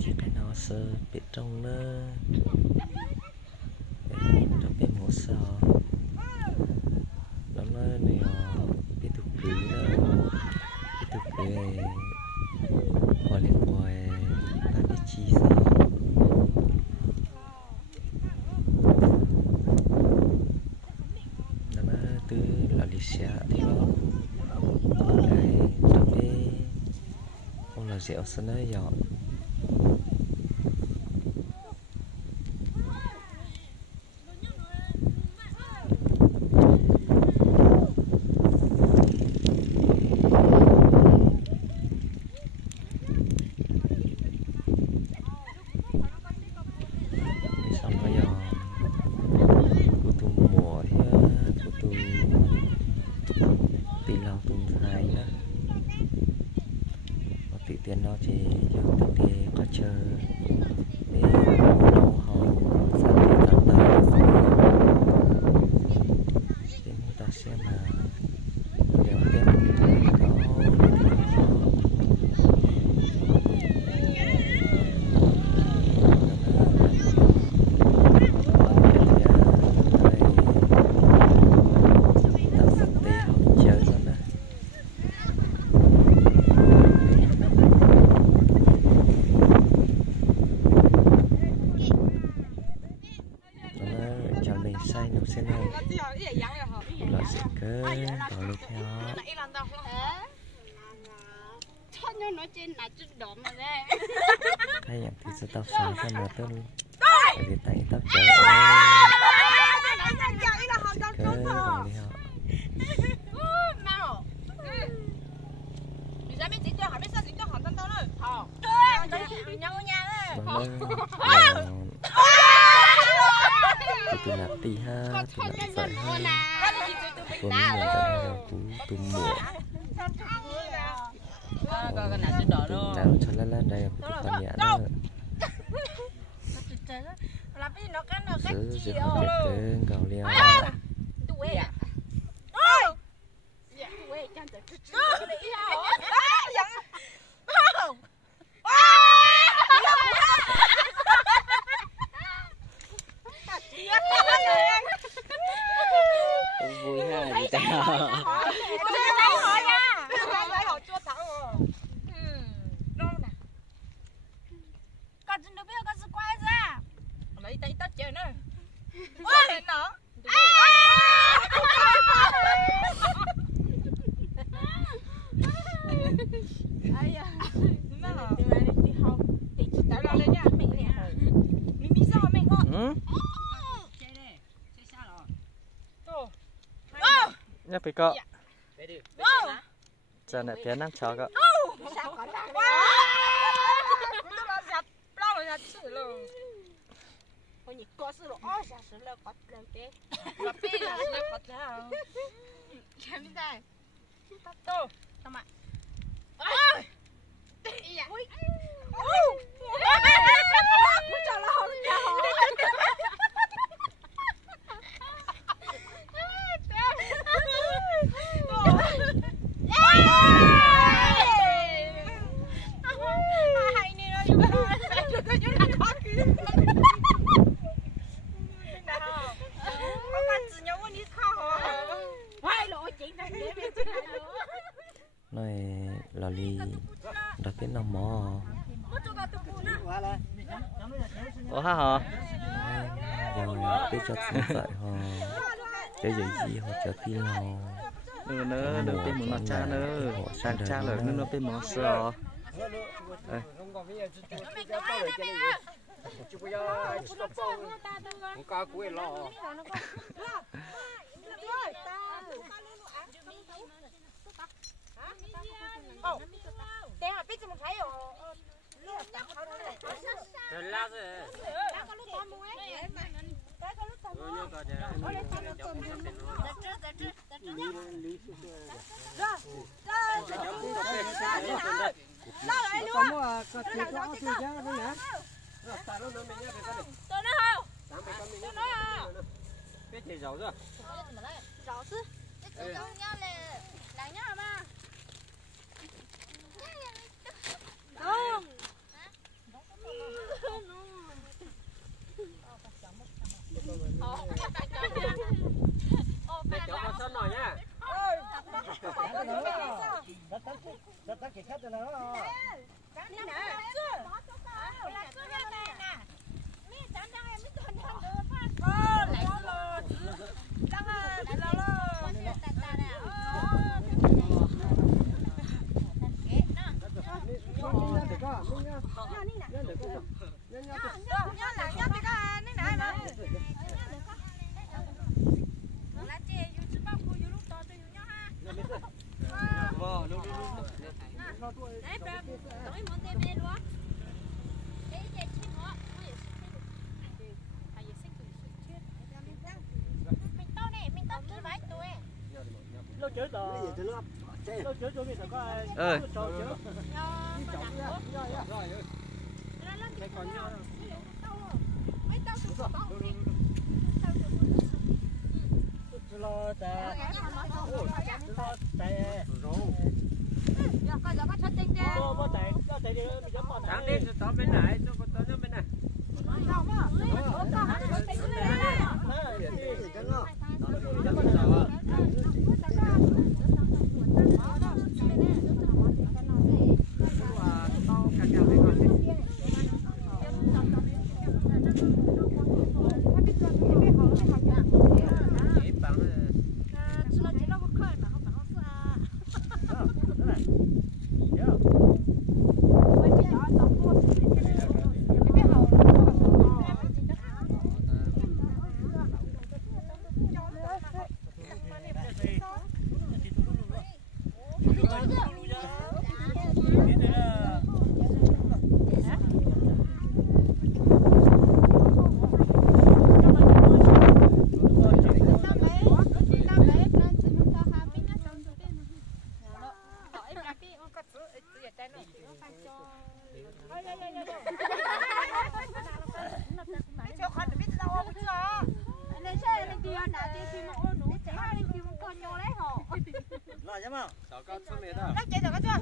chỉ cái nó sơ bị trong nơ trong bên một sọ nó này bị tụt quỷ nữa bị tụt quỷ qua liền qua ta đi chi sao nó từ là đi xe thì đó cái trong bên ông là dẻo sân ấy dọn tiền đó thì dùng thực tế có chờ để nấu họ phát triển tăng tới để chúng ta xem là điều kiện sai nấu xe này là sẽ cơ vào lúc theo hay nhận thì sẽ tao sáng cho mà tôi để tay tao chơi cơ vào đi họ từ nạp tì ha từ nạp sợi ha tôi muốn nhận ra là cú tùm mùa nào cho lên đây là con nhẹ đó giữ họ đẹp cơ gạo leo vui ha gì tao nhá phải cọ giờ này phía năng chó cọ này là ly đặc biệt là mò ủa ha hả rồi cái cho xin dạy họ cái gì họ cho tin họ nữa được cái món cha nữa sang cha là nó cái món sò đây Cái gì giàu chưa? Giàu chứ. Cái nhau là nhá mà. tắt cái khát cho nó. Cái này nè, chưa. Là chưa ra đây nè. Mi chán đang em mới tuần đang được phát. Lại lo. Đang lo. Lâu chơi đó. Lâu chơi cho mình có ai. Lo ta. Lo ta. Rau. Có tay đi mình giống bọn này. Đi tao bên này, tao nhóm bên này. Lo chứ mà. Sao có số này đó. Chạy được chưa?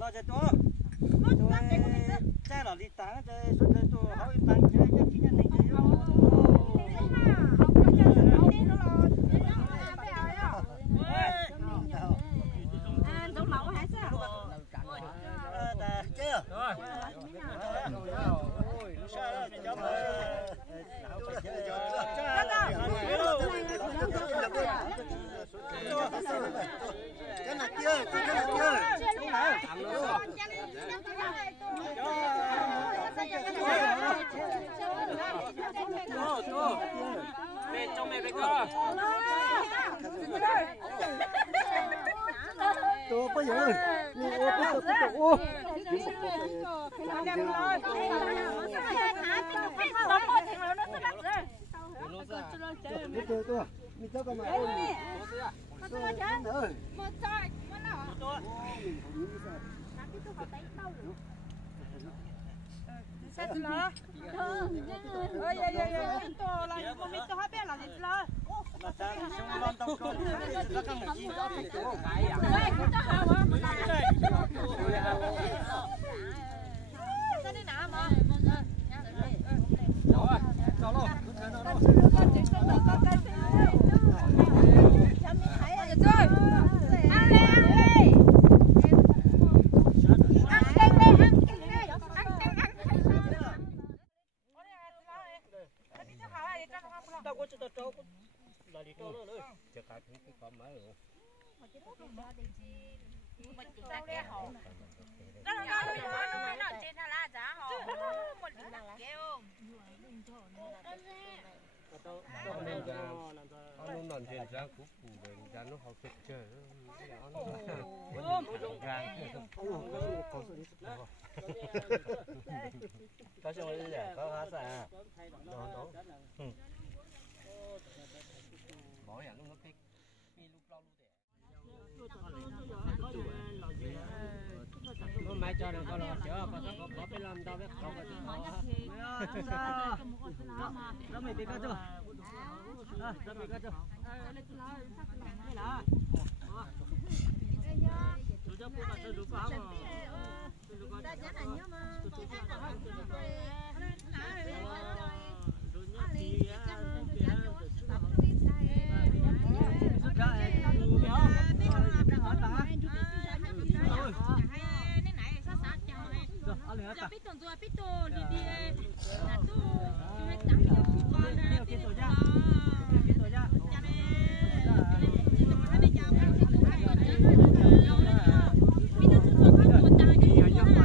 Lo cho tôi. Tôi chạy là đi tán chơi suốt đời tôi hỏi bạn chơi nhất chính nhân này chơi. Đúng mẫu hả sao? Chưa? Rồi. Ôi, nó sao đó, cho mà. Cái này chưa, cái này chưa. Bên trong này có. Tôi bây giờ, ô. Mình cho cái mà ôn đi. Sao thế nào? Ơi to là con biết cho hết biết là gì là. Là ta xong lon tao con. Nó căng một chi đó phải chỗ cái à. Ơi, cũng cho hào à. Sao đi nào mà? Rồi, cho luôn. Tao có cho tao là đi cho nó nữa. Chưa cả cái con mới rồi. Nó trên thà lá giá họ. Một kêu. Nó nằm trên trang cũ cũ rồi, trang nó học chơi. Có xong rồi gì có hóa xả. Đó. Mỗi lần nó cái lúc lâu lúc mai cho đừng có lo chữa, có phải làm đâu biết không Đó mày biết chưa? Đó mày biết chưa? Hãy subscribe cho kênh Ghiền Mì Gõ để không bỏ lỡ những video hấp dẫn. giờ biết tuần rồi biết tuần đi đi là tu chúng hay tặng nhiều con này biết tuần ra biết tuần ra cha mẹ bây giờ hai bây giờ biết tuần rồi có tuần tặng cái nhiều nhau mà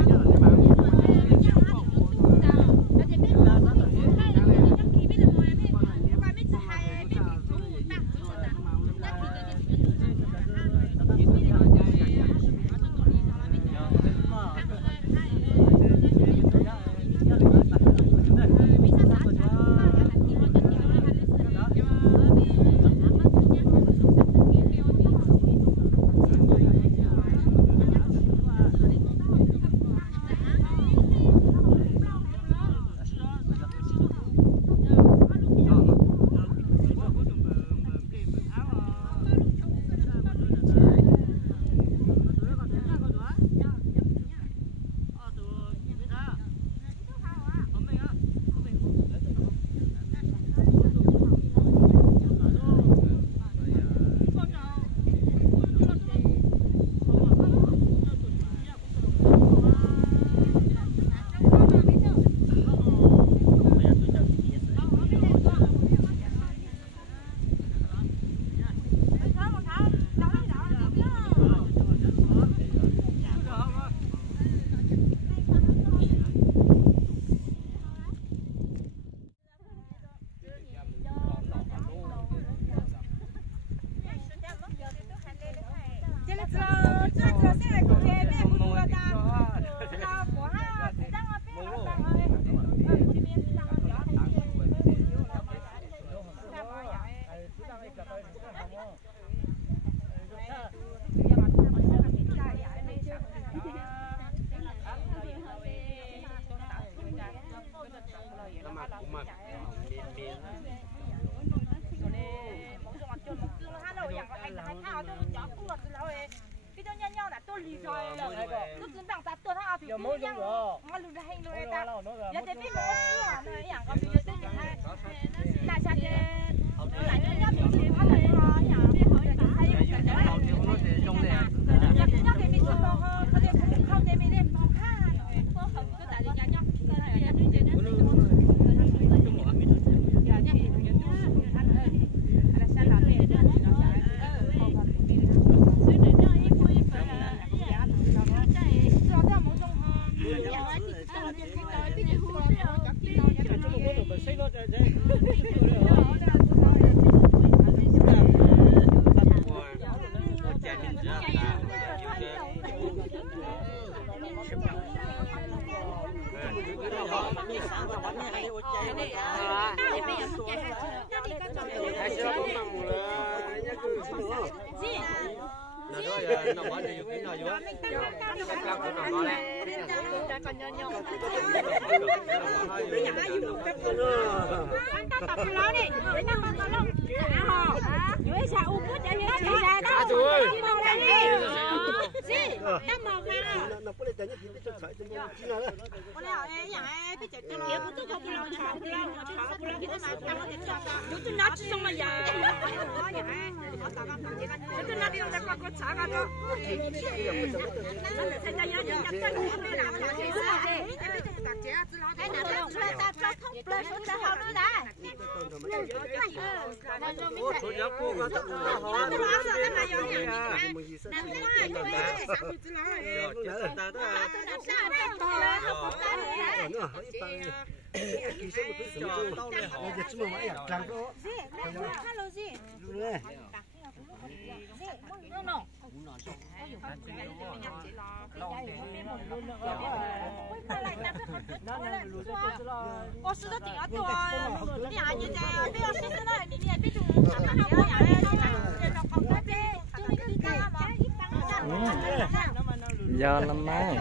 do lắm má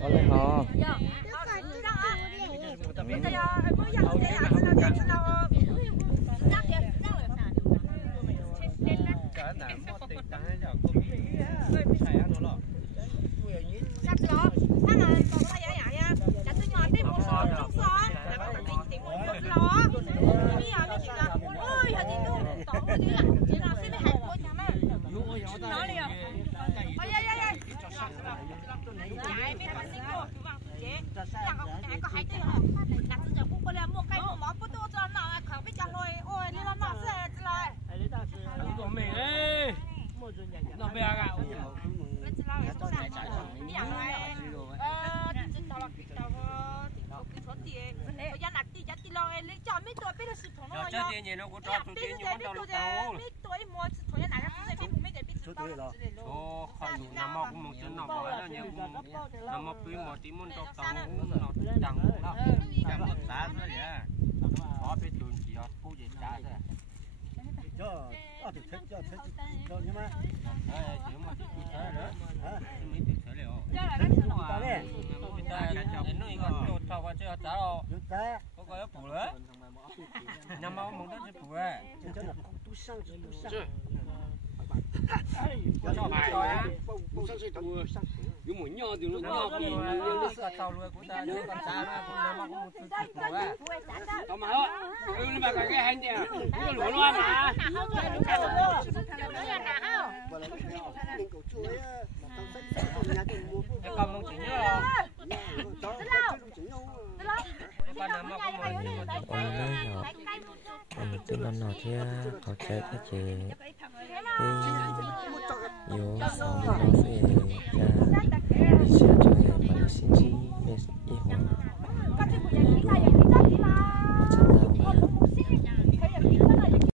có lên hò Chạy mấy con xích cô, chú vàng chế. Chẳng có cái có hai cái hả? Đặt từ giờ cũng có là mua cây mỏ bút tô cho nó không biết chẳng rồi. Ôi, đi nó nọ xe rồi. Không có mình ấy. Nó về gạo. Lên chỉ lo cái xe chạy rồi. Đi ăn rồi. Chính tao là tao cái số tiền. Bây giờ nãy tí lo lấy cho mấy tuổi biết được sự thằng nó. Cho tiền gì nó cũng cho số tiền nhiều tao lúc tao. Mấy tuổi mua sự thằng này nó sẽ mấy cái biết sự tao. Ô, không nằm mọc cũng một chân nằm mọc đó nhiều cũng nằm mọc pin một tí muốn cho tao nó chẳng đó. Chẳng một giá nữa vậy. Có biết tuần chỉ có phụ gì giá thôi. Cho thì thích cho nhưng mà Chỉ mà thích thế nữa. Mấy thích thế liệu. ta đấy Người ta nó còn chốt thầu qua chưa giá đâu. ta Có cái phủ nữa. Nằm mọc một đất phủ ấy. cho nó tu sang. Cho bài rồi á. Cái mũi nhỏ thì nó Nó cũng nó cả tàu luôn của ta chứ còn ta nó cũng nằm mọc một chút phủ ấy. có mà đó ừ mà cái hành gì cái lúa loa mà Cái con không chỉ nhớ rồi. Cái con nằm mọc một chút. Ôi đây nhỏ còn một chân nó thế có chết cái chế cái yếu sống nó sẽ cha